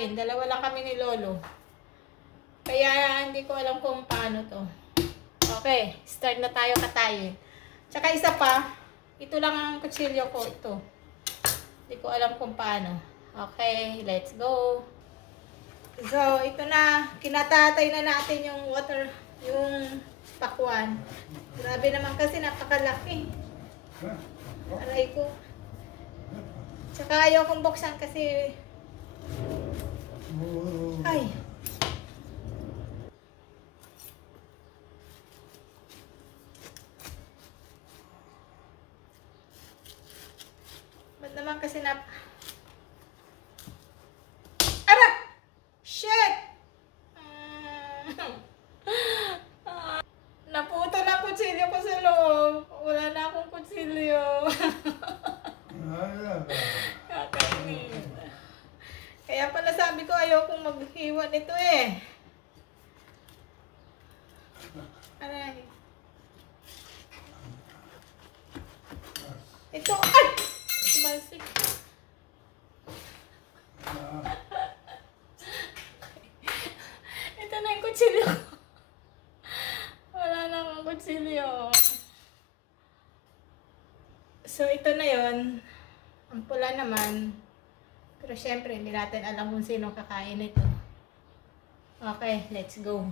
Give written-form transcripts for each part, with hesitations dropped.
kakain. Dalawa lang kami ni Lolo. Kaya hindi ko alam kung paano to. Okay, start na tayo katayin. Tsaka isa pa, ito lang ang kutsilyo ko, ito. Hindi ko alam kung paano. Okay, let's go. So, ito na. Kinatatay na natin yung water, yung pakwan. Grabe naman kasi napakalaki. Aray ko. Tsaka ayaw kong buksan kasi ay. Ba't naman kasi Ara! Shit! Naputo na kutsilyo ko sa loob. Wala na akong kutsilyo. Kakainin. Kaya pala sabi ko ayaw kong maghiwa nito eh. Aray. Ito, ay! Tumalsik. Ito na yung kutsilyo. Wala na akong kutsilyo. So, ito na yon. Ang pula naman. Pero syempre, hindi natin alam kung sino kakain ito. Okay, let's go.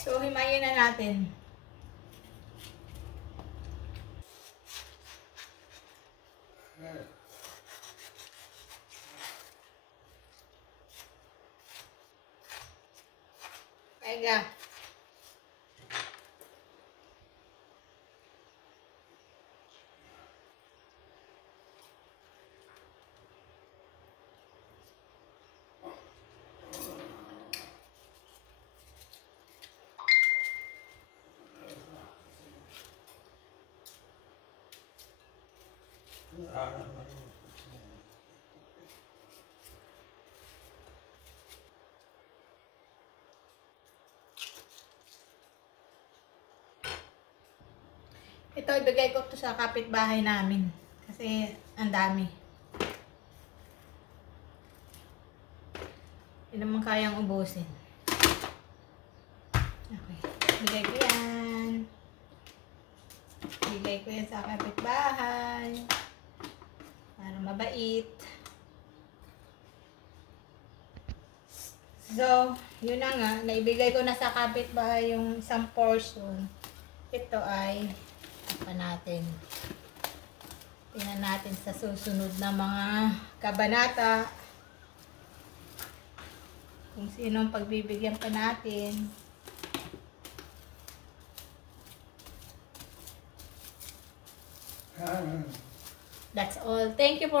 So, himayin na natin. Ayan. Ito, ibigay ko to sa kapitbahay namin. Kasi, ang dami. Hindi naman kayang ubusin. Okay. Ibigay ko yan. Ibigay ko yan sa kapitbahay. Para mabait. So, yun na nga. Naibigay ko na sa kapitbahay yung isang portion. Ito ay pa natin. Tingnan natin sa susunod na mga kabanata kung sino ang pagbibigyan pa natin. That's all. Thank you for watching.